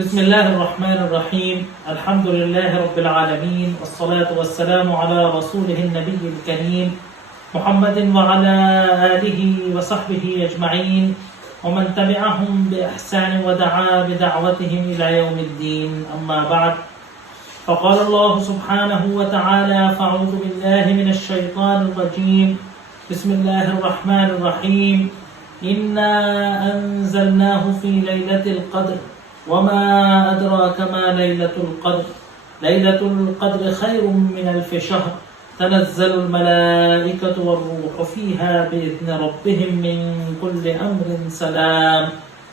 بسم الله الرحمن الرحيم. الحمد لله رب العالمين، والصلاة والسلام على رسوله النبي الكريم محمد وعلى آله وصحبه أجمعين ومن تبعهم بإحسان ودعا بدعوتهم إلى يوم الدين. أما بعد، فقال الله سبحانه وتعالى: فأعوذ بالله من الشيطان الرجيم. بسم الله الرحمن الرحيم. إنا أنزلناه في ليلة القدر وما أدراك ما ليلة القدر ليلة القدر خير من ألف شهر تنزل الملائكة والروح فيها بإذن ربهم من كل أمر سلام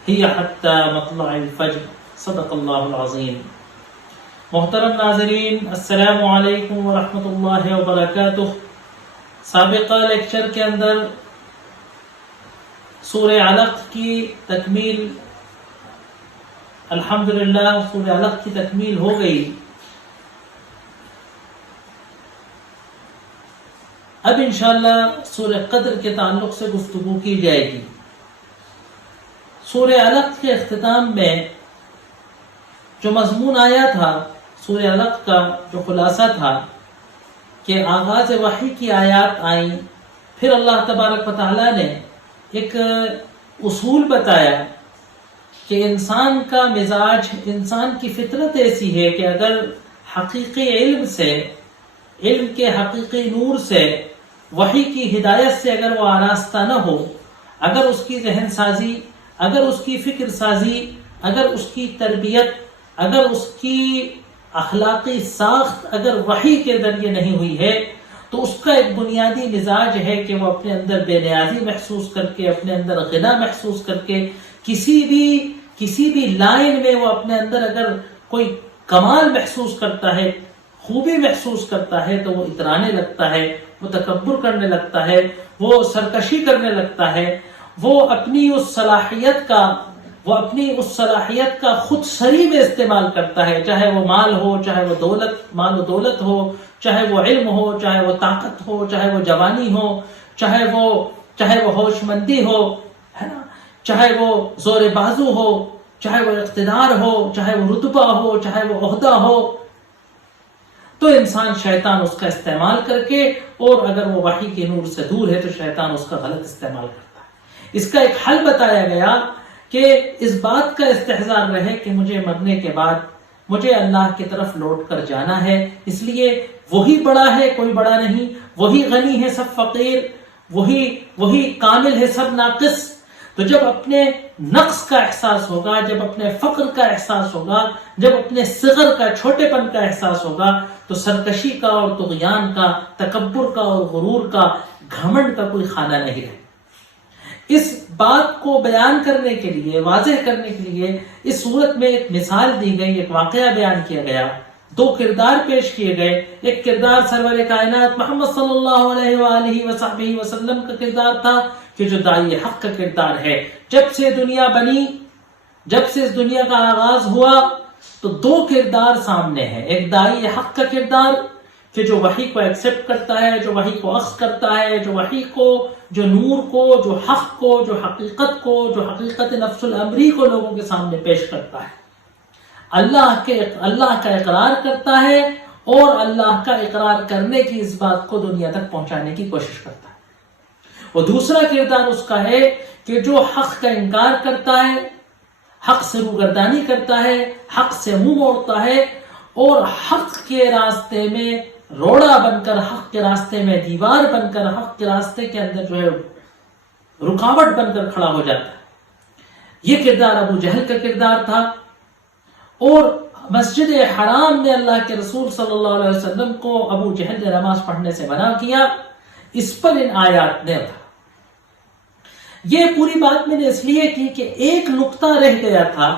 هي حتى مطلع الفجر. صدق اللہ العظیم. محترم ناظرین، السلام علیکم ورحمۃ اللہ وبرکاتہ. سابقہ لیکچر کے اندر سورہ علق کی تکمیل، الحمدللہ سورہ علق کی تکمیل ہو گئی. اب انشاءاللہ سورہ قدر کے تعلق سے گفتگو کی جائے گی. سورہ علق کے اختتام میں جو مضمون آیا تھا، سورہ علق کا جو خلاصہ تھا کہ آغاز وحی کی آیات آئیں، پھر اللہ تبارک و تعالیٰ نے ایک اصول بتایا کہ انسان کا مزاج، انسان کی فطرت ایسی ہے کہ اگر حقیقی علم سے، علم کے حقیقی نور سے، وحی کی ہدایت سے اگر وہ آراستہ نہ ہو، اگر اس کی ذہن سازی، اگر اس کی فکر سازی، اگر اس کی تربیت، اگر اس کی اخلاقی ساخت اگر وحی کے ذریعے نہیں ہوئی ہے، تو اس کا ایک بنیادی مزاج ہے کہ وہ اپنے اندر بے نیازی محسوس کر کے، اپنے اندر غنا محسوس کر کے، کسی بھی لائن میں وہ اپنے اندر اگر کوئی کمال محسوس کرتا ہے، خوبی محسوس کرتا ہے، تو وہ اترانے لگتا ہے، وہ تکبر کرنے لگتا ہے، وہ سرکشی کرنے لگتا ہے، وہ اپنی اس صلاحیت کا خود سری میں استعمال کرتا ہے، چاہے وہ مال ہو، چاہے وہ مال و دولت ہو، چاہے وہ علم ہو، چاہے وہ طاقت ہو، چاہے وہ جوانی ہو، چاہے وہ ہوش مندی ہو، ہے نا، چاہے وہ زور بازو ہو، چاہے وہ اقتدار ہو، چاہے وہ رتبہ ہو، چاہے وہ عہدہ ہو، تو انسان شیطان اس کا استعمال کر کے، اور اگر وہ وحی کے نور سے دور ہے تو شیطان اس کا غلط استعمال کرتا ہے. اس کا ایک حل بتایا گیا کہ اس بات کا استحضار رہے کہ مجھے مرنے کے بعد مجھے اللہ کی طرف لوٹ کر جانا ہے، اس لیے وہی بڑا ہے، کوئی بڑا نہیں، وہی غنی ہے، سب فقیر، وہی کامل ہے، سب ناقص. تو جب اپنے نقص کا احساس ہوگا، جب اپنے فقر کا احساس ہوگا، جب اپنے صغر کا، چھوٹے پن کا احساس ہوگا، تو سرکشی کا اور طغیان کا، تکبر کا اور غرور کا، گھمنڈ کا کوئی خانہ نہیں رہے. اس بات کو بیان کرنے کے لیے، واضح کرنے کے لیے اس صورت میں ایک مثال دی گئی، ایک واقعہ بیان کیا گیا، دو کردار پیش کیے گئے. ایک کردار سرور کائنات محمد صلی اللہ علیہ وآلہ وصحبہ وسلم کا کردار تھا کہ جو داعی حق کا کردار ہے. جب سے دنیا بنی، جب سے اس دنیا کا آغاز ہوا، تو دو کردار سامنے ہیں. ایک داعی حق کا کردار کہ جو وحی کو ایکسپٹ کرتا ہے، جو وحی کو اخذ کرتا ہے، جو وحی کو، جو نور کو، جو حق کو، جو حقیقت کو، جو حقیقت نفس الامری کو لوگوں کے سامنے پیش کرتا ہے. اللہ کا اقرار کرتا ہے اور اللہ کا اقرار کرنے کی اس بات کو دنیا تک پہنچانے کی کوشش کرتا ہے. اور دوسرا کردار اس کا ہے کہ جو حق کا انکار کرتا ہے، حق سے روگردانی کرتا ہے، حق سے منہ موڑتا ہے، اور حق کے راستے میں روڑا بن کر، حق کے راستے میں دیوار بن کر، حق کے راستے کے اندر جو ہے رکاوٹ بن کر کھڑا ہو جاتا ہے. یہ کردار ابو جہل کا کردار تھا. اور مسجد حرام میں اللہ کے رسول صلی اللہ علیہ وسلم کو ابو جہل نے نماز پڑھنے سے منع کیا. اس پر ان آیات نے تھا. یہ پوری بات میں نے اس لیے کی کہ ایک نقطہ رہ گیا تھا،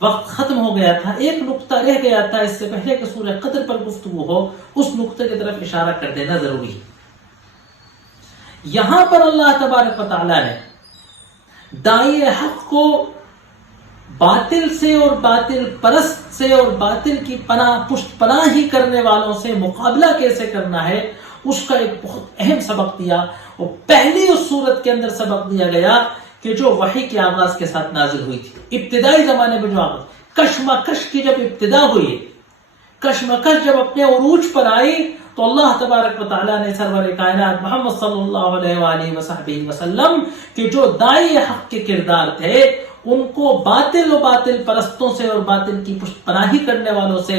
وقت ختم ہو گیا تھا، ایک نقطہ رہ گیا تھا اس سے پہلے کہ سورہ قدر پر گفتگو ہو، اس نقطے کی طرف اشارہ کر دینا ضروری ہے. یہاں پر اللہ تبارک و تعالیٰ نے داعی حق کو باطل سے اور باطل پرست سے اور باطل کی پشت پناہی کرنے والوں سے مقابلہ کیسے کرنا ہے، اس کا ایک بہت اہم سبق دیا. اور پہلی اس صورت کے اندر سبق دیا گیا کہ جو وحی کے آغاز کے ساتھ نازل ہوئی تھی، ابتدائی زمانے میں جو آغاز، کشمکش کی جب ابتدا ہوئی، کشمکش جب اپنے عروج پر آئی، تو اللہ تبارک و تعالیٰ نے سرور کائنات محمد صلی اللہ علیہ وآلہ وصحبہ وسلم کہ جو داعی حق کے کردار تھے، ان کو باطل و باطل پرستوں سے اور باطل کی پشت پناہی کرنے والوں سے،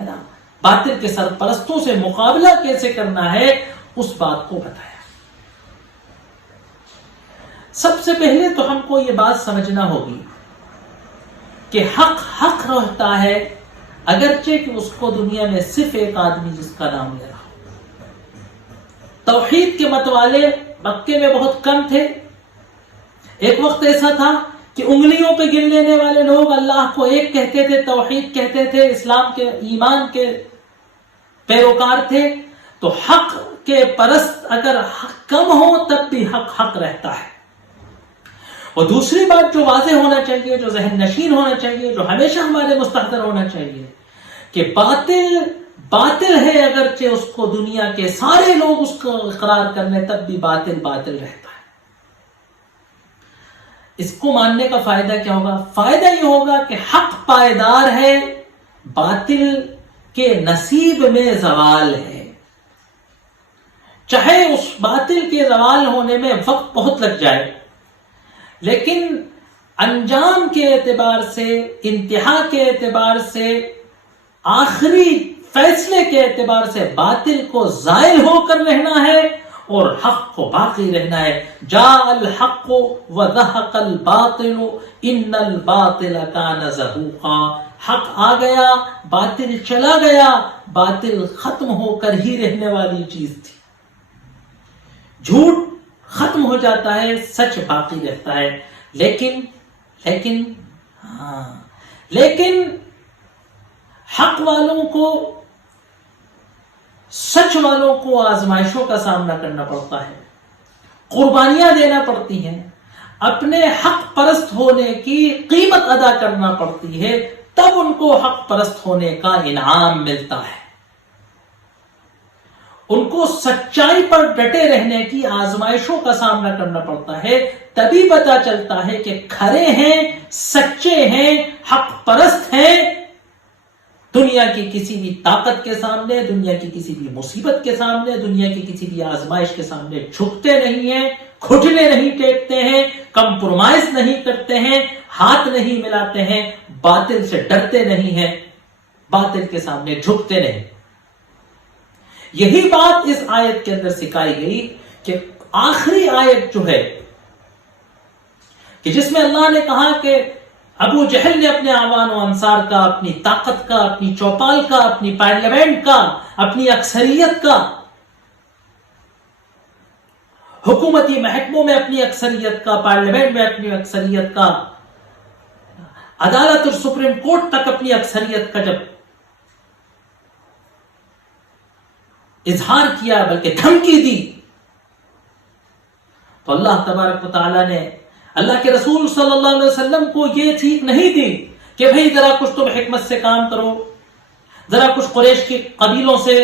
ہے نا، باطل کے سرپرستوں سے مقابلہ کیسے کرنا ہے، اس بات کو بتایا۔ سب سے پہلے تو ہم کو یہ بات سمجھنا ہوگی کہ حق رہتا ہے، اگرچہ کہ اس کو دنیا میں صرف ایک آدمی جس کا نام لے رہا ہو۔ توحید کے مت والے مکے میں بہت کم تھے۔ ایک وقت ایسا تھا کہ انگلیوں پہ گن لینے والے لوگ اللہ کو ایک کہتے تھے، توحید کہتے تھے، اسلام کے ایمان کے پیروکار تھے۔ تو حق کے پرست اگر حق کم ہو تب بھی حق رہتا ہے۔ اور دوسری بات جو واضح ہونا چاہیے، جو ذہن نشین ہونا چاہیے، جو ہمیشہ ہمارے مستحضر ہونا چاہیے، کہ باطل ہے، اگرچہ اس کو دنیا کے سارے لوگ اس کو اقرار کر لیں تب بھی باطل رہتا ہے۔ اس کو ماننے کا فائدہ کیا ہوگا؟ فائدہ یہ ہوگا کہ حق پائیدار ہے، باطل کے نصیب میں زوال ہے۔ چاہے اس باطل کے زوال ہونے میں وقت بہت لگ جائے، لیکن انجام کے اعتبار سے، انتہا کے اعتبار سے، آخری فیصلے کے اعتبار سے باطل کو زائل ہو کر رہنا ہے اور حق کو باقی رہنا ہے۔ جاء الحق وزهق الباطل ان الباطل كان زهوقا۔ حق آ گیا، باطل چلا گیا، باطل ختم ہو کر ہی رہنے والی چیز تھی۔ جھوٹ ختم ہو جاتا ہے، سچ باقی رہتا ہے۔ لیکن حق والوں کو، سچ والوں کو آزمائشوں کا سامنا کرنا پڑتا ہے، قربانیاں دینا پڑتی ہیں، اپنے حق پرست ہونے کی قیمت ادا کرنا پڑتی ہے، تب ان کو حق پرست ہونے کا انعام ملتا ہے۔ ان کو سچائی پر ڈٹے رہنے کی آزمائشوں کا سامنا کرنا پڑتا ہے، تبھی پتا چلتا ہے کہ کھرے ہیں، سچے ہیں، حق پرست ہیں۔ دنیا کی کسی بھی طاقت کے سامنے، دنیا کی کسی بھی مصیبت کے سامنے، دنیا کی کسی بھی آزمائش کے سامنے جھکتے نہیں ہیں، گھٹنے نہیں ٹیکتے ہیں، کمپرومائز نہیں کرتے ہیں، ہاتھ نہیں ملاتے ہیں، باطل سے ڈرتے نہیں ہیں، باطل کے سامنے جھکتے نہیں۔ یہی بات اس آیت کے اندر سکھائی گئی کہ آخری آیت جو ہے، کہ جس میں اللہ نے کہا کہ ابو جہل نے اپنے اعوان و انصار کا، اپنی طاقت کا، اپنی چوپال کا، اپنی پارلیمنٹ کا، اپنی اکثریت کا، حکومتی محکموں میں اپنی اکثریت کا، پارلیمنٹ میں اپنی اکثریت کا، عدالت اور سپریم کورٹ تک اپنی اکثریت کا جب اظہار کیا، بلکہ دھمکی دی، تو اللہ تبارک و تعالیٰ نے اللہ کے رسول صلی اللہ علیہ وسلم کو یہ سیکھ نہیں دی کہ بھئی ذرا کچھ تم حکمت سے کام کرو، ذرا کچھ قریش کے قبیلوں سے،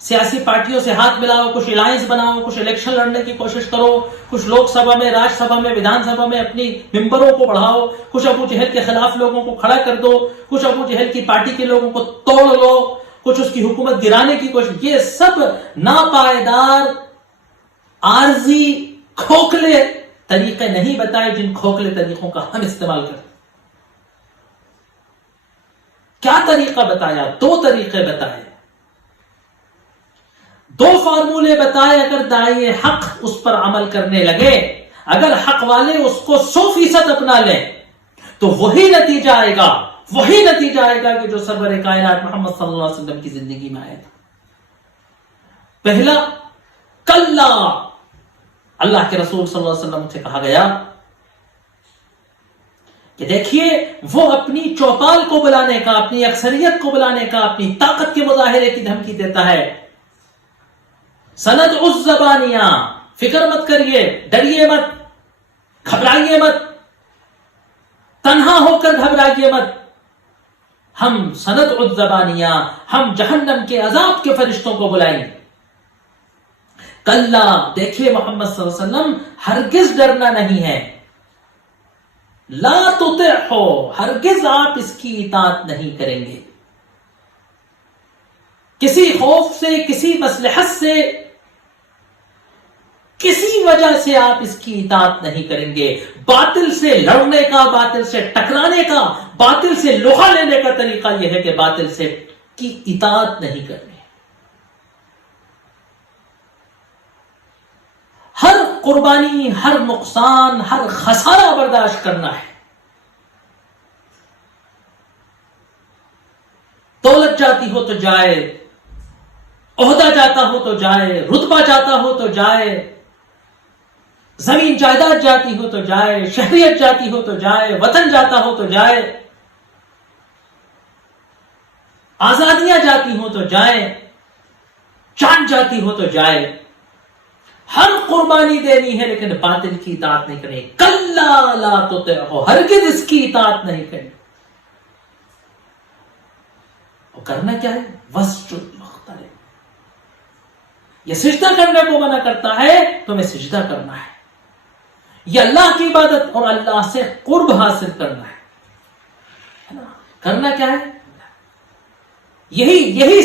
سیاسی پارٹیوں سے ہاتھ ملاؤ، کچھ الائنس بناؤ، کچھ الیکشن لڑنے کی کوشش کرو، کچھ لوک سبھا میں، راج سبھا میں، ویدھان سبھا میں اپنی ممبروں کو بڑھاؤ، کچھ ابو جہل کے خلاف لوگوں کو کھڑا کر دو، کچھ ابو جہل کی پارٹی کے لوگوں کو توڑ لو، کچھ اس کی حکومت گرانے کی کوشش۔ یہ سب ناپائیدار، عارضی، کھوکھلے طریقے نہیں بتائے، جن کھوکھلے طریقوں کا ہم استعمال کرتے۔ کیا طریقہ بتایا؟ 2 طریقے بتائے، 2 فارمولے بتائے۔ اگر داعی حق اس پر عمل کرنے لگے، اگر حق والے اس کو 100% اپنا لیں، تو وہی نتیجہ آئے گا، وہی نتیجہ آئے گا کہ جو سرور کائنات محمد صلی اللہ علیہ وسلم کی زندگی میں آیا تھا۔ پہلا، کلا، اللہ کے رسول صلی اللہ علیہ وسلم سے کہا گیا کہ دیکھیے وہ اپنی چوپال کو بلانے کا، اپنی اکثریت کو بلانے کا، اپنی طاقت کے مظاہرے کی دھمکی دیتا ہے۔ سند اس زبانیاں، فکر مت کریے، ڈریے مت، گھبرائیے مت، تنہا ہو کر گھبرائیے مت، ہم سند اس زبانیاں، ہم جہنم کے عذاب کے فرشتوں کو بلائیں گے۔ کلا، دیکھیے محمد صلی اللہ علیہ وسلم، ہرگز ڈرنا نہیں ہے، لا تطعہ، ہرگز آپ اس کی اطاعت نہیں کریں گے، کسی خوف سے، کسی مصلحت سے، کسی وجہ سے آپ اس کی اطاعت نہیں کریں گے۔ باطل سے لڑنے کا، باطل سے ٹکرانے کا، باطل سے لوہا لینے کا طریقہ یہ ہے کہ باطل سے کی اطاعت نہیں کرنی۔ ہر قربانی، ہر نقصان، ہر خسارہ برداشت کرنا ہے۔ دولت جاتی ہو تو جائے، عہدہ جاتا ہو تو جائے، رتبہ جاتا ہو تو جائے، زمین جائیداد جاتی ہو تو جائے، شہریت جاتی ہو تو جائے، وطن جاتا ہو تو جائے، آزادیاں جاتی ہو تو جائے، چاند جاتی ہو تو جائے، ہر قربانی دینی ہے لیکن باطل کی اطاعت نہیں کرنی۔ کلا لا تطعہ، ہرگز اس کی اطاعت نہیں کرنی۔ اور کرنا کیا ہے؟ واسجد واقترب، یہ سجدہ کرنے کو منع کرتا ہے، تمہیں سجدہ کرنا ہے، یہ اللہ کی عبادت اور اللہ سے قرب حاصل کرنا ہے۔ کرنا کیا ہے؟ یہی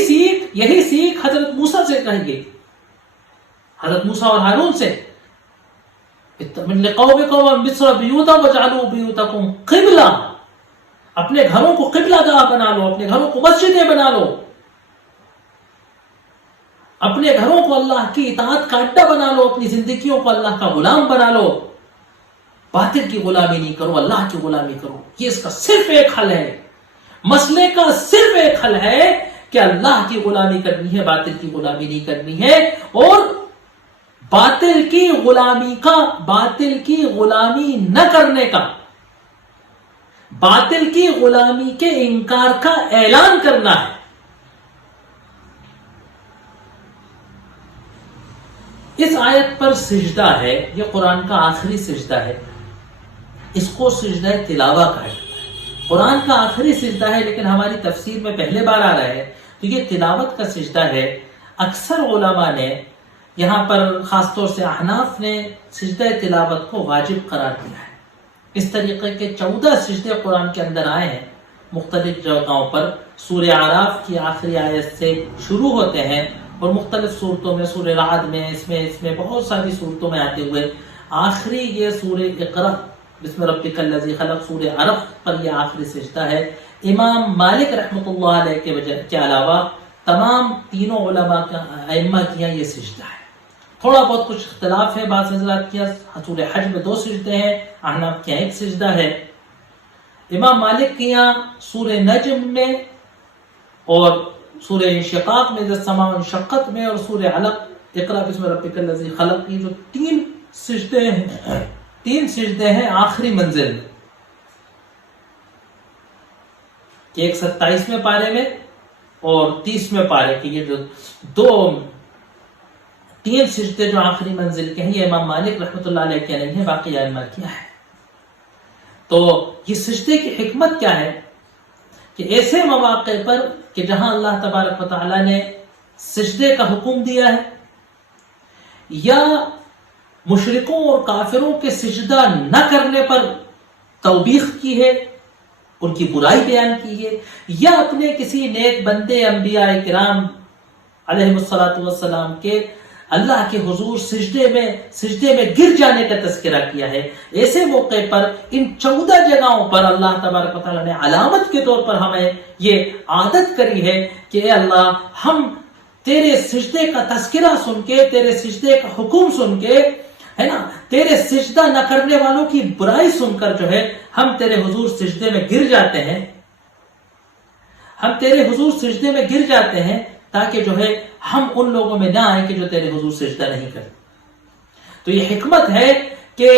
سیکھ حضرت موسیٰ سے کہی گئی، حضرت موسیٰ اور ہارون سے، لِقَوْمِكُمْ مِصْرَ بِيُوتًا وَاجْعَلُوا بِيُوتَكُمْ قِبْلَةً، اپنے گھروں کو قبلہ گاہ بنا لو، اپنے گھروں کو مسجدیں بنا لو، اپنے گھروں کو اللہ کی اطاعت کا اڈا بنا لو، اپنی زندگیوں کو اللہ کا غلام بنا لو۔ باطل کی غلامی نہیں کرو، اللہ کی غلامی کرو۔ یہ اس کا صرف ایک حل ہے، مسئلے کا صرف ایک حل ہے کہ اللہ کی غلامی کرنی ہے، باطل کی غلامی نہیں کرنی ہے۔ اور باطل کی غلامی نہ کرنے کا، باطل کی غلامی کے انکار کا اعلان کرنا ہے۔ اس آیت پر سجدہ ہے، یہ قرآن کا آخری سجدہ ہے، اس کو سجدہ تلاوہ کہا جاتا ہے۔ قرآن کا آخری سجدہ ہے لیکن ہماری تفسیر میں پہلے بار آ رہا ہے، تو یہ تلاوت کا سجدہ ہے۔ اکثر علماء نے یہاں پر، خاص طور سے احناف نے، سجدہ تلاوت کو واجب قرار دیا ہے۔ اس طریقے کے 14 سجدے قرآن کے اندر آئے ہیں مختلف جگہوں پر، سورہ اعراف کی آخری آیت سے شروع ہوتے ہیں اور مختلف صورتوں میں، سورہ رعد میں، اس میں بہت ساری صورتوں میں آتے ہوئے آخری یہ سورہ اقرا بسم ربک الذی خلق، سورہ عرف پر یہ آخری سجدہ ہے۔ امام مالک رحمۃ اللہ علیہ کے علاوہ تمام تینوں علماء ائمہ کیا یہ سجدہ ہے۔ تھوڑا بہت کچھ اختلاف ہے، بعض حضرات کیا سورہ حج میں 2 سجدے ہیں، احناف کیا 1 سجدہ ہے۔ امام مالک کیا سورہ نجم میں اور سورہ انشقاق میں، جس سما انشقت میں، اور سورہ علق اقرا بسم ربک الذی خلق، کی جو 3 سجدے ہیں، 3 سجدے ہیں آخری منزل میں، کہ ایک 27ویں پارے میں اور 30ویں پارے کے، یہ جو 3 سجدے جو آخری منزل کے ہیں، یہ امام مالک رحمۃ اللہ علیہ کیا نہیں ہے، باقی ائمہ کیا ہے۔ تو یہ سجدے کی حکمت کیا ہے کہ ایسے مواقع پر کہ جہاں اللہ تبارک و تعالی نے سجدے کا حکم دیا ہے، یا مشرکوں اور کافروں کے سجدہ نہ کرنے پر توبیخ کی ہے، ان کی برائی بیان کی ہے، یا اپنے کسی نیک بندے انبیاء کرام علیہ السلام کے اللہ کے حضور سجدے میں گر جانے کا تذکرہ کیا ہے، ایسے موقع پر ان 14 جگہوں پر اللہ تبارک و تعالیٰ نے علامت کے طور پر ہمیں یہ عادت کری ہے کہ اے اللہ، ہم تیرے سجدے کا تذکرہ سن کے، تیرے سجدے کا حکم سن کے، ہے نا، تیرے سجدہ نہ کرنے والوں کی برائی سن کر جو ہے ہم تیرے حضور سجدے میں گر جاتے ہیں، ہم تیرے حضور سجدے میں گر جاتے ہیں، تاکہ جو ہے ہم ان لوگوں میں نہ آئیں کہ جو تیرے حضور سجدہ نہیں کرتے۔ تو یہ حکمت ہے کہ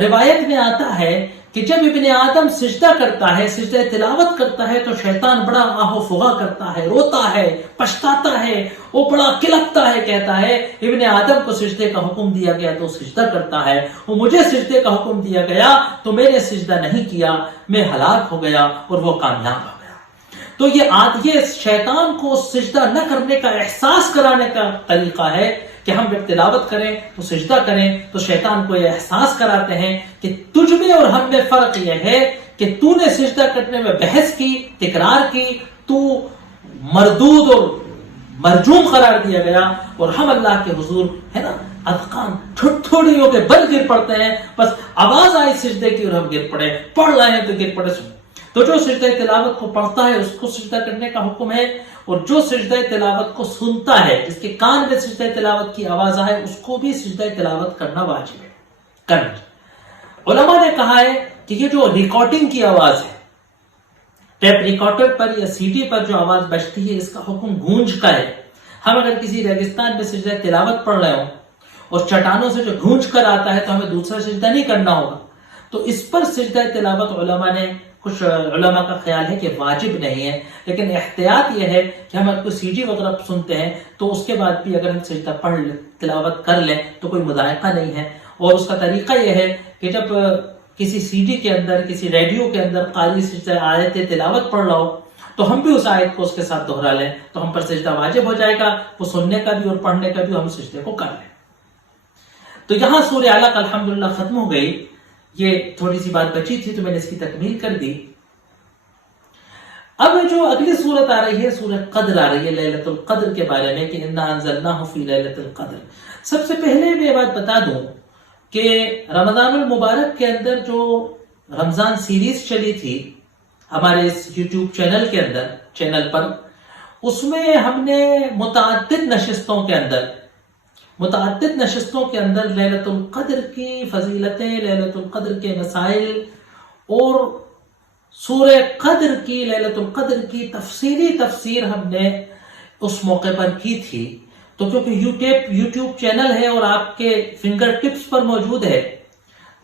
روایت میں آتا ہے کہ جب ابن آدم سجدہ کرتا ہے، سجدہ تلاوت کرتا ہے، تو شیطان بڑا آہ و فغاں کرتا ہے، روتا ہے، پچھتاتا ہے، وہ بڑا کلپتا ہے، کہتا ہے ابن آدم کو سجدے کا حکم دیا گیا تو سجدہ کرتا ہے، وہ مجھے سجدے کا حکم دیا گیا تو میں نے سجدہ نہیں کیا، میں ہلاک ہو گیا اور وہ کامیاب ہو گیا۔ تو یہ شیطان کو سجدہ نہ کرنے کا احساس کرانے کا طریقہ ہے کہ ہم جب تلاوت کریں تو سجدہ کریں تو شیطان کو یہ احساس کراتے ہیں کہ تجھ میں اور ہم میں فرق یہ ہے کہ تو نے سجدہ کرنے میں بحث کی، تکرار کی، تو مردود اور مرجوم قرار دیا گیا، اور ہم اللہ کے حضور ہے نا ادقان تھوڑی ہو کے بل گر پڑتے ہیں، بس آواز آئی سجدے کی اور ہم گر پڑے، پڑھ رہے ہیں تو گر پڑے۔ تو جو سجدہ تلاوت کو پڑھتا ہے اس کو سجدہ کرنے کا حکم ہے، اور جو سجدہ تلاوت کو سنتا ہے، جس کے کان میں سجدہ تلاوت کی آواز آئے، اس کو بھی سجدہ تلاوت کرنا واجب ہے، کرنا۔ علماء نے کہا ہے کہ یہ جو ریکارڈنگ کی آواز ہے، ٹیپ ریکارڈر پر یا سی ڈی پر جو آواز بجتی ہے، اس کا حکم گونج کا ہے۔ ہم اگر کسی ریگستان میں سجدہ تلاوت پڑھ رہے ہوں اور چٹانوں سے جو گونج کر آتا ہے تو ہمیں دوسرا سجدہ نہیں کرنا ہوگا، تو اس پر سجدہ تلاوت علماء نے، کچھ علماء کا خیال ہے کہ واجب نہیں ہے، لیکن احتیاط یہ ہے کہ ہم اگر کوئی سی ڈی وغیرہ سنتے ہیں تو اس کے بعد بھی اگر ہم سجدہ پڑھ لیں، تلاوت کر لیں تو کوئی مضائقہ نہیں ہے۔ اور اس کا طریقہ یہ ہے کہ جب کسی سی ڈی کے اندر، کسی ریڈیو کے اندر قاری سجدہ آیت تلاوت پڑھ رہا ہو تو ہم بھی اس آیت کو اس کے ساتھ دہرا لیں تو ہم پر سجدہ واجب ہو جائے گا، وہ سننے کا بھی اور پڑھنے کا بھی، ہم سجدے کو کر لیں۔ تو یہاں سورہ علق الحمدللہ ختم ہو گئی۔ یہ تھوڑی سی بات بچی تھی تو میں نے اس کی تکمیل کر دی۔ اب جو اگلی سورت آ رہی ہے، سورہ قدر آ رہی ہے، لیلۃ القدر کے بارے میں، کہ انا انزلناہ فی لیلۃ القدر۔ سب سے پہلے میں یہ بات بتا دوں کہ رمضان المبارک کے اندر جو رمضان سیریز چلی تھی ہمارے اس یوٹیوب چینل پر، اس میں ہم نے متعدد نشستوں کے اندر لیلۃ القدر کی فضیلتیں، لیلۃ القدر کے مسائل اور سورہ قدر کی، لیلۃ القدر کی تفصیلی تفسیر ہم نے اس موقع پر کی تھی۔ تو کیونکہ یوٹیوب چینل ہے اور آپ کے فنگر ٹپس پر موجود ہے،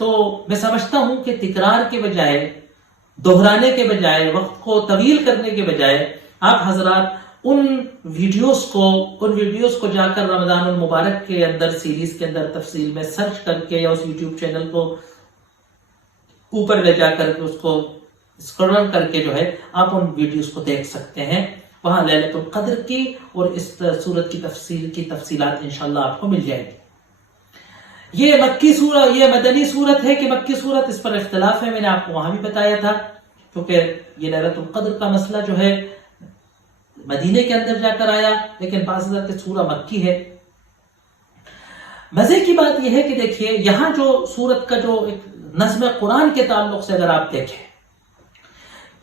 تو میں سمجھتا ہوں کہ تکرار کے بجائے، دہرانے کے بجائے، وقت کو طویل کرنے کے بجائے، آپ حضرات ان ویڈیوز کو جا کر رمضان المبارک کے اندر، سیریز کے اندر تفصیل میں سرچ کر کے، یا اس یوٹیوب چینل کو اوپر لے جا کر کے اس کو اسکرول کر کے جو ہے آپ ان ویڈیوز کو دیکھ سکتے ہیں۔ وہاں لیلۃ القدر کی اور اس سورت کی تفصیلات انشاءاللہ آپ کو مل جائے گی۔ یہ مکی سورت، یہ مدنی سورت ہے کہ مکی سورت، اس پر اختلاف ہے، میں نے آپ کو وہاں بھی بتایا تھا، کیونکہ یہ لیلۃ القدر کا مسئلہ جو ہے مدینے کے اندر جا کر آیا، لیکن بعض حضرات سورہ مکی ہے۔ مزے کی بات یہ ہے کہ دیکھیے یہاں جو سورت کا جو ایک نظم قرآن کے تعلق سے اگر آپ دیکھیں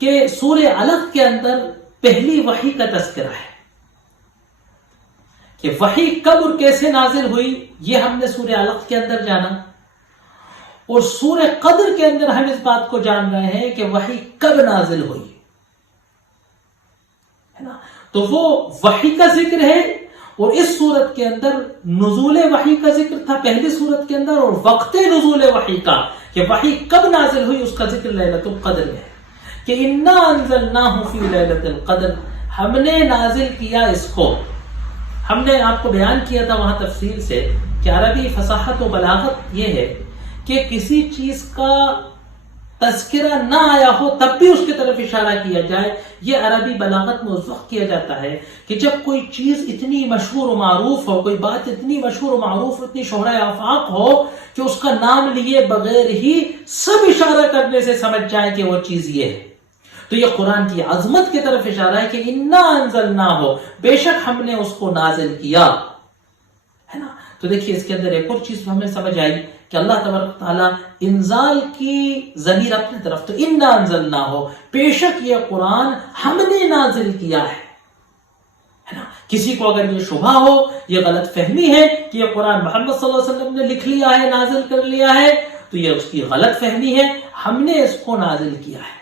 کہ سورہ علق کے اندر پہلی وحی کا تذکرہ ہے کہ وحی کب اور کیسے نازل ہوئی، یہ ہم نے سورہ علق کے اندر جانا، اور سورہ قدر کے اندر ہم اس بات کو جان رہے ہیں کہ وحی کب نازل ہوئی ہے نا۔ تو وہ وحی کا ذکر ہے، اور اس سورت کے اندر نزول وحی کا ذکر تھا پہلی سورت کے اندر، اور وقت نزول وحی کا، کہ وحی کب نازل ہوئی، اس کا ذکر لیلۃ القدر میں ہے کہ انا انزلناہ فی لیلۃ القدر، ہم نے نازل کیا اس کو۔ ہم نے آپ کو بیان کیا تھا وہاں تفصیل سے کہ عربی فصاحت و بلاغت یہ ہے کہ کسی چیز کا تذکرہ نہ آیا ہو تب بھی اس کی طرف اشارہ کیا جائے۔ یہ عربی بلاغت میں اس وقت کیا جاتا ہے کہ جب کوئی چیز اتنی مشہور و معروف ہو، کوئی بات اتنی مشہور و معروف، اتنی شہرہ آفاق ہو کہ اس کا نام لیے بغیر ہی سب اشارہ کرنے سے سمجھ جائیں کہ وہ چیز یہ ہے۔ تو یہ قرآن کی عظمت کی طرف اشارہ ہے کہ انا انزلناہ، بے شک ہم نے اس کو نازل کیا ہے نا۔ تو دیکھیے اس کے اندر ایک اور چیز ہمیں سمجھ آئی کہ اللہ تبارک تعالیٰ انزال کی ضمیر اپنی طرف، تو انا انزلناہ، بے شک یہ قرآن ہم نے نازل کیا ہے نا۔ کسی کو اگر یہ شبہ ہو، یہ غلط فہمی ہے کہ یہ قرآن محمد صلی اللہ علیہ وسلم نے لکھ لیا ہے، نازل کر لیا ہے، تو یہ اس کی غلط فہمی ہے۔ ہم نے اس کو نازل کیا ہے۔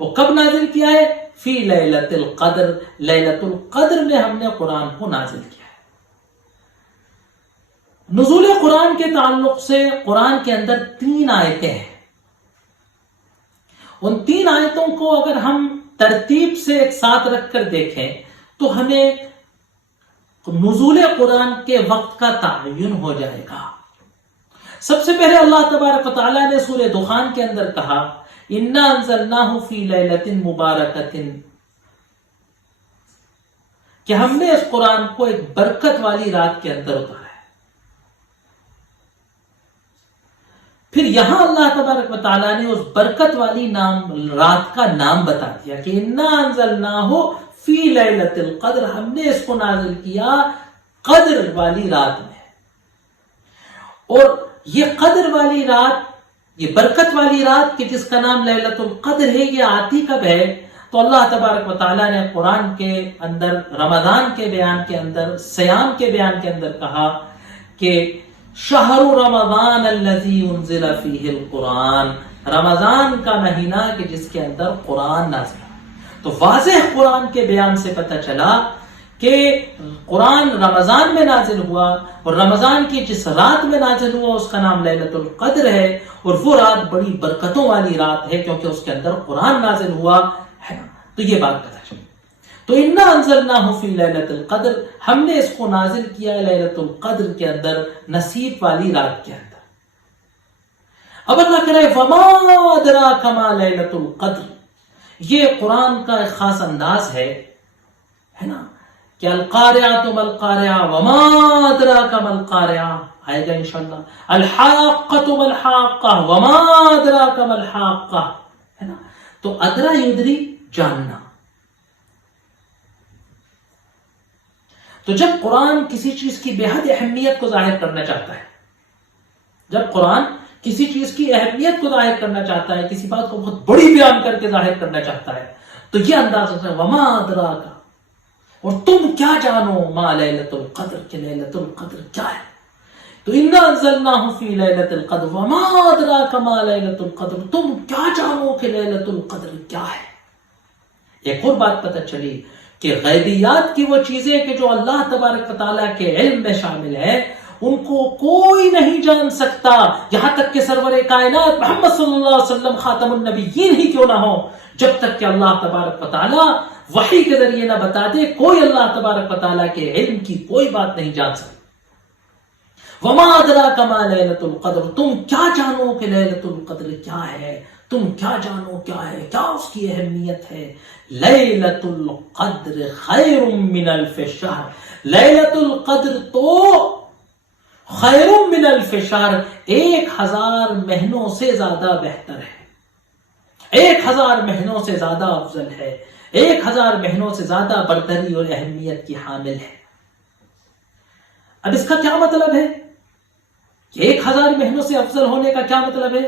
وہ کب نازل کیا ہے؟ فی لیلۃ القدر، لیلۃ القدر میں ہم نے قرآن کو نازل کیا ہے۔ نزول قرآن کے تعلق سے قرآن کے اندر 3 آیتیں ہیں۔ ان 3 آیتوں کو اگر ہم ترتیب سے ایک ساتھ رکھ کر دیکھیں تو ہمیں نزول قرآن کے وقت کا تعین ہو جائے گا۔ سب سے پہلے اللہ تبارک و تعالیٰ نے سورہ دخان کے اندر کہا انا انزلناہ فی لیلۃ مبارکۃ، کہ ہم نے اس قرآن کو ایک برکت والی رات کے اندر اتارا ہے. پھر یہاں اللہ تبارک و تعالیٰ نے اس برکت والی رات کا نام بتا دیا کہ انا انزلناہ فی لیلۃ القدر، ہم نے اس کو نازل کیا قدر والی رات میں. اور یہ قدر والی رات، یہ برکت والی رات کہ جس کا نام لیلۃ القدر ہے، یہ آتی کب ہے؟ تو اللہ تبارک و تعالیٰ نے قرآن کے اندر رمضان کے بیان کے اندر، صیام کے بیان کے اندر کہا کہ شہر رمضان الذی انزل فیہ القرآن، رمضان کا مہینہ کہ جس کے اندر قرآن نازل ہوا. تو واضح قرآن کے بیان سے پتہ چلا کہ قرآن رمضان میں نازل ہوا، اور رمضان کی جس رات میں نازل ہوا اس کا نام لیلۃ القدر ہے، اور وہ رات بڑی برکتوں والی رات ہے کیونکہ اس کے اندر قرآن نازل ہوا ہے. تو یہ بات پتہ چلی. تو انا انزلناہ فی لیلۃ القدر، ہم نے اس کو نازل کیا لیلۃ القدر کے اندر، نصیب والی رات کے اندر. اب اللہ کہہ رہے وما ادراک ما لیلۃ القدر، یہ قرآن کا ایک خاص انداز ہے نا، کہ القارعۃ ما القارعہ وما ادراک ما القارعہ آئے گا انشاءاللہ، الحاقۃ ما الحاقہ وما ادراک ما الحاقہ، ہے نا. تو ادرا یدری، جاننا. تو جب قرآن کسی چیز کی بے حد اہمیت کو ظاہر کرنا چاہتا ہے، جب قرآن کسی چیز کی اہمیت کو ظاہر کرنا چاہتا ہے، کسی بات کو بہت بڑی بیان کر کے ظاہر کرنا چاہتا ہے، تو یہ انداز ہوتا ہے وما ادراک، اور تم کیا جانو ما لیلۃ القدر، کہ لیلۃ القدر کیا ہے. تو انا انزلناہ فی لیلۃ القدر وما ادراک ما لیلۃ القدر، تم کیا جانو کہ لیلۃ القدر کیا ہے. ایک اور بات پتہ چلی کہ غیبیات کی وہ چیزیں کہ جو اللہ تبارک و تعالیٰ کے علم میں شامل ہے، ان کو کوئی نہیں جان سکتا، یہاں تک کہ سرور کائنات محمد صلی اللہ علیہ وسلم خاتم النبیین ہی کیوں نہ ہو، جب تک کہ اللہ تبارک و تعالیٰ وحی کے ذریعے نہ بتا دے، کوئی اللہ تبارک و تعالیٰ کے علم کی کوئی بات نہیں جان سکتا. وما ادراک ما لیلۃ القدر، تم کیا جانو کہ لیلۃ القدر کیا ہے، تم کیا جانو کیا ہے، کیا اس کی اہمیت ہے. لیلۃ القدر خیر من الف شہر، لیلۃ القدر تو خیر من الف شہر، 1000 مہینوں سے زیادہ بہتر ہے، 1000 مہینوں سے زیادہ افضل ہے، 1000 مہینوں سے زیادہ برتری اور اہمیت کی حامل ہے. اب اس کا کیا مطلب ہے کہ 1000 مہینوں سے افضل ہونے کا کیا مطلب ہے؟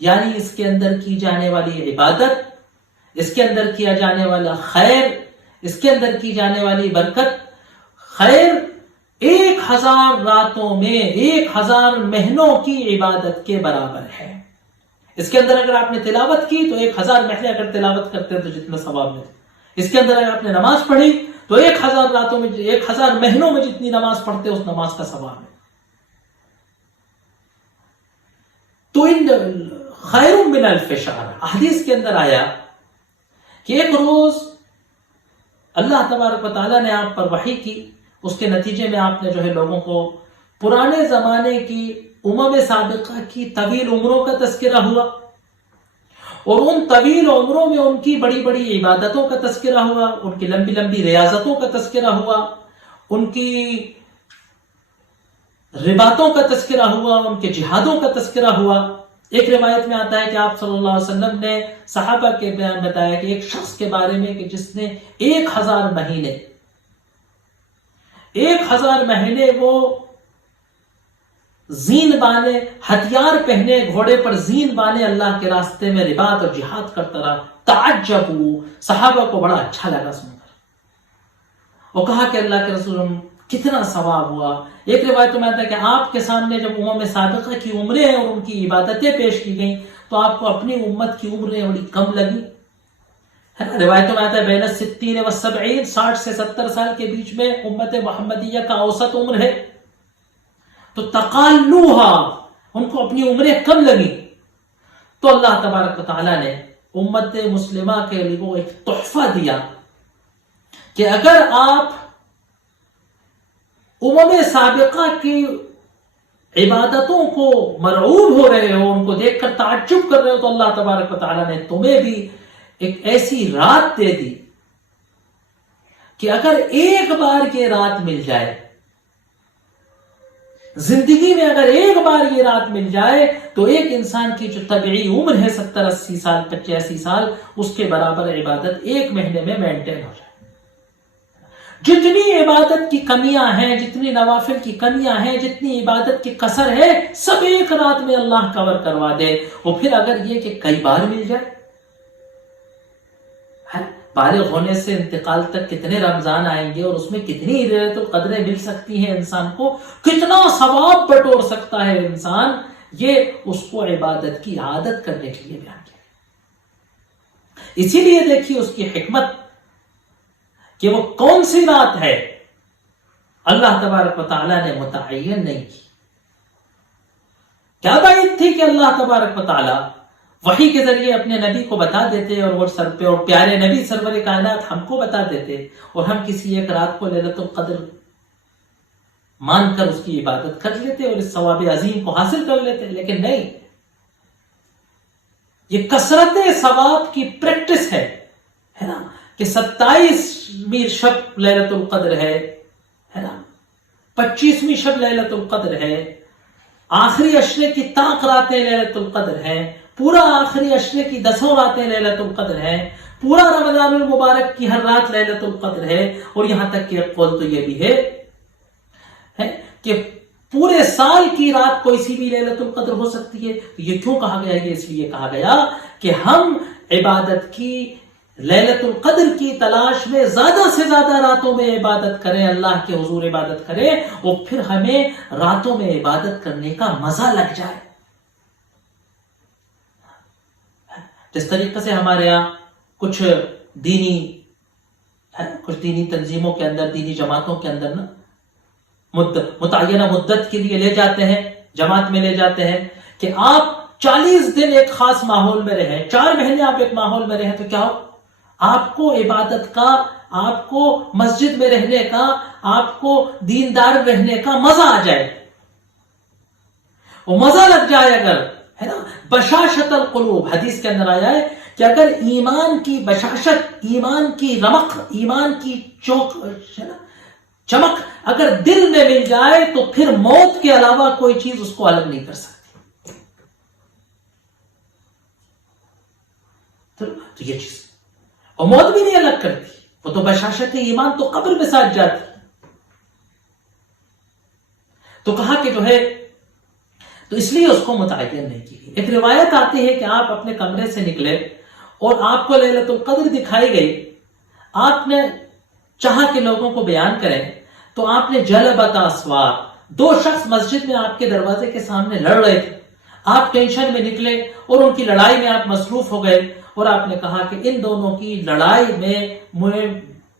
یعنی اس کے اندر کی جانے والی عبادت، اس کے اندر کیا جانے والا خیر، اس کے اندر کی جانے والی برکت، خیر 1000 راتوں میں 1000 مہینوں کی عبادت کے برابر ہے. اس کے اندر اگر آپ نے تلاوت کی تو 1000 مہینے اگر تلاوت کرتے ہیں تو جتنا ثواب ملے. اس کے اندر اگر آپ نے نماز پڑھی تو 1000 راتوں میں 1000 مہینوں میں جتنی نماز پڑھتے اس نماز کا ثواب ہے. تو ان خیر من الف شہر، حدیث کے اندر آیا کہ ایک روز اللہ تبارک و تعالیٰ نے آپ پر وحی کی، اس کے نتیجے میں آپ نے جو ہے لوگوں کو پرانے زمانے کی سابقہ کی طویل عمروں کا تذکرہ ہوا، اور ان طویل عمروں میں ان کی بڑی بڑی عبادتوں کا تذکرہ ہوا، ان کی لمبی لمبی ریاضتوں کا تذکرہ ہوا، ان کی رباطوں کا تذکرہ ہوا، ان کے جہادوں کا تذکرہ ہوا. ایک روایت میں آتا ہے کہ آپ صلی اللہ علیہ وسلم نے صحابہ کے بیان بتایا کہ ایک شخص کے بارے میں کہ جس نے 1000 مہینے وہ زین بانے، ہتھیار پہنے، گھوڑے پر زین بانے اللہ کے راستے میں رباط اور جہاد کرتا رہا. تعجبوا، صحابہ کو بڑا اچھا لگا سن کر، وہ کہا کہ اللہ کے رسول کتنا ثواب ہوا. ایک روایت میں آتا ہے کہ آپ کے سامنے جب سابقہ کی عمریں اور ان کی عبادتیں پیش کی گئیں تو آپ کو اپنی امت کی عمریں بڑی کم لگی. روایتوں میں آتا ہے بین 60 و 70، 60 سے 70 سال کے بیچ میں امت محمدیہ کا اوسط عمر ہے. تو تقالوہا، ان کو اپنی عمریں کم لگی. تو اللہ تبارک و تعالیٰ نے امت مسلمہ کے لیے وہ ایک تحفہ دیا کہ اگر آپ سابقہ کی عبادتوں کو مرعوب ہو رہے ہو، ان کو دیکھ کر تعجب کر رہے ہو، تو اللہ تبارک و تعالیٰ نے تمہیں بھی ایک ایسی رات دے دی کہ اگر ایک بار یہ رات مل جائے، زندگی میں اگر ایک بار یہ رات مل جائے تو ایک انسان کی جو طبعی عمر ہے 70-80 سال 85 سال، اس کے برابر عبادت ایک مہینے میں مینٹین ہو جائے۔ جتنی عبادت کی کمیاں ہیں، جتنی نوافل کی کمیاں ہیں، جتنی عبادت کی کسر ہے، سب ایک رات میں اللہ کور کروا دے۔ اور پھر اگر یہ کہ کئی بار مل جائے، بالغ ہونے سے انتقال تک کتنے رمضان آئیں گے اور اس میں کتنی لیلۃ القدریں مل سکتی ہیں انسان کو، کتنا ثواب بٹور سکتا ہے انسان، یہ اس کو عبادت کی عادت کرنے کے لیے بیان کیا۔ اسی لیے دیکھیے اس کی حکمت کہ وہ کون سی رات ہے اللہ تبارک و تعالیٰ نے متعین نہیں کی۔ کیا بات تھی کہ اللہ تبارک و تعالیٰ وحی کے ذریعے اپنے نبی کو بتا دیتے اور وہ سر پہ، اور پیارے نبی سرور کائنات ہم کو بتا دیتے، اور ہم کسی ایک رات کو لیلۃ القدر مان کر اس کی عبادت کر لیتے اور اس ثواب عظیم کو حاصل کر لیتے۔ لیکن نہیں، یہ کثرت ثواب کی پریکٹس ہے نا، کہ 27ویں شب لیلۃ القدر ہے نا، 25ویں شب لیلۃ القدر ہے، آخری عشرے کی طاق راتیں لیلۃ القدر ہے، پورا آخری عشرے کی 10 راتیں لیلۃ القدر ہے، پورا رمضان المبارک کی ہر رات لیلۃ القدر ہے، اور یہاں تک کہ ایک قول تو یہ بھی ہے کہ پورے سال کی رات کوئی سی بھی لیلۃ القدر ہو سکتی ہے۔ تو یہ کیوں کہا گیا؟ یہ اس لیے کہا گیا کہ ہم عبادت کی، لیلۃ القدر کی تلاش میں زیادہ سے زیادہ راتوں میں عبادت کریں، اللہ کے حضور عبادت کریں، اور پھر ہمیں راتوں میں عبادت کرنے کا مزہ لگ جائے۔ جس طریقے سے ہمارے یہاں کچھ دینی تنظیموں کے اندر، دینی جماعتوں کے اندر نا متعینہ مدت کے لیے لے جاتے ہیں، جماعت میں لے جاتے ہیں کہ آپ 40 دن ایک خاص ماحول میں رہیں، 4 مہینے آپ ایک ماحول میں رہیں، تو کیا ہو؟ آپ کو عبادت کا، آپ کو مسجد میں رہنے کا، آپ کو دیندار رہنے کا مزہ آ جائے، وہ مزہ لگ جائے۔ اگر ہے نا بشاشت القلوب، حدیث کے اندر آیا ہے کہ اگر ایمان کی بشاشت، ایمان کی رمق، ایمان کی چمک اگر دل میں مل جائے تو پھر موت کے علاوہ کوئی چیز اس کو الگ نہیں کر سکتی۔ تو یہ چیز، اور موت بھی نہیں الگ کرتی، وہ تو بشاشت ایمان تو قبر میں ساتھ جاتی۔ تو کہا کہ جو ہے، تو اس لیے اس کو متعین نہیں کی گئی۔ ایک روایت آتی ہے کہ آپ اپنے کمرے سے نکلے اور آپ کو لیلۃ القدر دکھائی گئی، آپ نے چاہا کہ لوگوں کو بیان کریں، تو آپ نے جلبت اصوات، 2 شخص مسجد میں آپ کے دروازے کے سامنے لڑ رہے تھے، آپ ٹینشن میں نکلے اور ان کی لڑائی میں آپ مصروف ہو گئے، اور آپ نے کہا کہ ان دونوں کی لڑائی میں مجھے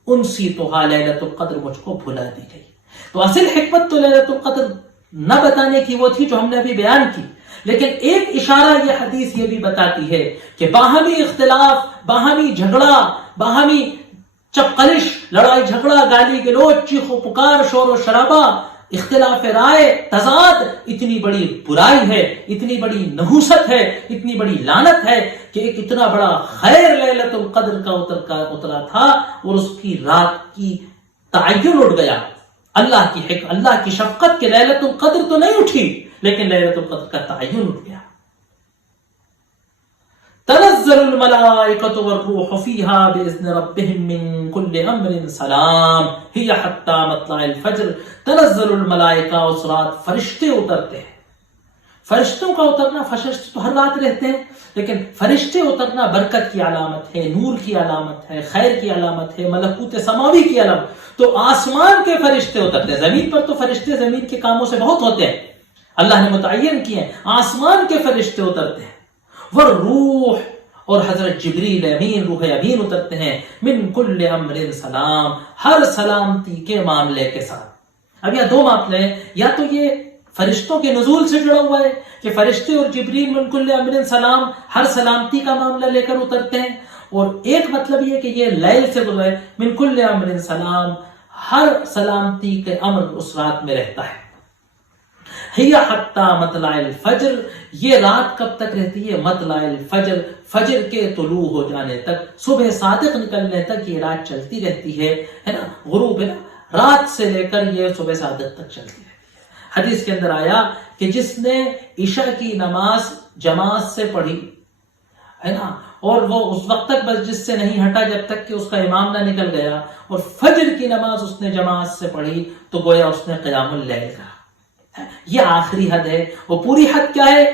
انسیتھا، لیلۃ القدر مجھ کو بھلا دی گئی۔ تو اصل حکمت تو لیلۃ القدر نہ بتانے کی وہ تھی جو ہم نے ابھی بیان کی، لیکن ایک اشارہ یہ حدیث یہ بھی بتاتی ہے کہ باہمی اختلاف، باہمی جھگڑا، باہمی چپقلش، لڑائی جھگڑا، گالی گلوچ، چیخ و پکار، شور و شرابہ، اختلاف رائے، تضاد اتنی بڑی برائی ہے، اتنی بڑی نحوست ہے، اتنی بڑی لعنت ہے کہ ایک اتنا بڑا خیر لیلۃ القدر کا اترا تھا اور اس کی رات کی تعین اٹھ گیا۔ اللہ کی شفقت کے لیلۃ القدر تو نہیں اٹھی، لیکن لیلۃ القدر کا تعین اٹھ گیا۔ تنزل الملائکۃ والروح فیہا باذن ربہم من کل امر سلام ہی حتی مطلع الفجر۔ تنزل الملائکہ، اس رات فرشتے اترتے ہیں۔ فرشتوں کا اترنا، فرشتے تو ہر رات رہتے ہیں، لیکن فرشتے اترنا برکت کی علامت ہے، نور کی علامت ہے، خیر کی علامت ہے، ملکوت سماوی کی علامت۔ تو آسمان کے فرشتے اترتے ہیں، زمین پر تو فرشتے زمین کے کاموں سے بہت ہوتے ہیں، اللہ نے متعین کیے ہیں، آسمان کے فرشتے اترتے ہیں۔ والروح، اور حضرت جبریل امین، روح امین اترتے ہیں، من کل امر سلام، ہر سلامتی کے معاملے کے ساتھ۔ اب یہ 2 معاملے ہیں، یا تو یہ فرشتوں کے نزول سے جڑا ہوا ہے کہ فرشتے اور جبریل من کل امر سلام، ہر سلامتی کا معاملہ لے کر اترتے ہیں، اور ایک مطلب یہ کہ یہ لیل سے گزرے، من کل امر سلام، ہر سلامتی کے امر اس رات میں رہتا ہے۔ ہی حتی مطلع الفجر، یہ رات کب تک رہتی ہے؟ مطلع الفجر، فجر کے طلوع ہو جانے تک، صبح صادق نکلنے تک یہ رات چلتی رہتی ہے نا، غروب ہے نا، رات سے لے کر یہ صبح صادق تک چلتی رہتی ہے۔ حدیث کے اندر آیا کہ جس نے عشاء کی نماز جماعت سے پڑھی ہے نا، اور وہ اس وقت تک مسجد سے نہیں ہٹا جب تک کہ اس کا امام نہ نکل گیا، اور فجر کی نماز اس نے جماعت سے پڑھی، تو گویا اس نے قیام اللیل کہا۔ یہ آخری حد ہے۔ وہ پوری حد کیا ہے؟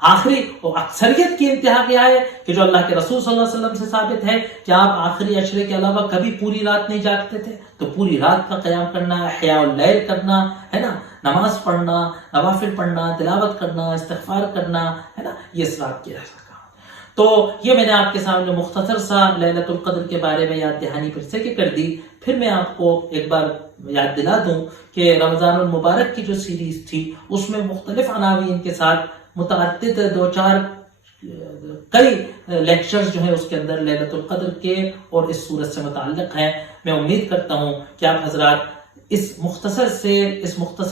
آخری اور اکثریت کی انتہا کیا ہے کہ جو اللہ کے رسول صلی اللہ علیہ وسلم سے ثابت ہے کہ آپ آخری عشرے کے علاوہ کبھی پوری رات نہیں جاگتے تھے، تو پوری رات کا قیام کرنا، احیاء اللیل کرنا ہے نا، نماز پڑھنا، نوافل پڑھنا، تلاوت کرنا، استغفار کرنا ہے نا، یہ اس رات کی رات کا۔ تو یہ میں نے آپ کے سامنے مختصر سا لیلۃ القدر کے بارے میں یاد دہانی پھر سے کر دی۔ پھر میں آپ کو ایک بار یاد دلا دوں کہ رمضان المبارک کی جو سیریز تھی اس میں مختلف عناوین کے ساتھ متعدد کئی لیکچرز جو ہیں اس کے اندر لیلۃ القدر کے اور اس صورت سے متعلق ہیں۔ میں امید کرتا ہوں کہ آپ حضرات اس مختصر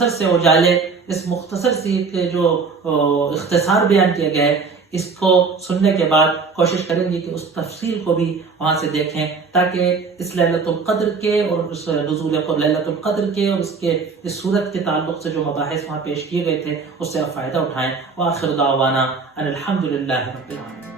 سے اجالے، اس مختصر سی کے جو اختصار بیان کیا گیا ہے، اس کو سننے کے بعد کوشش کریں گے کہ اس تفصیل کو بھی وہاں سے دیکھیں، تاکہ اس لیلۃ القدر کے اور اس نزول لیلۃ القدر کے اور اس صورت کے تعلق سے جو مباحث وہاں پیش کیے گئے تھے اس سے آپ فائدہ اٹھائیں۔ وآخر دعوانا ان الحمد للہ رب العالمین۔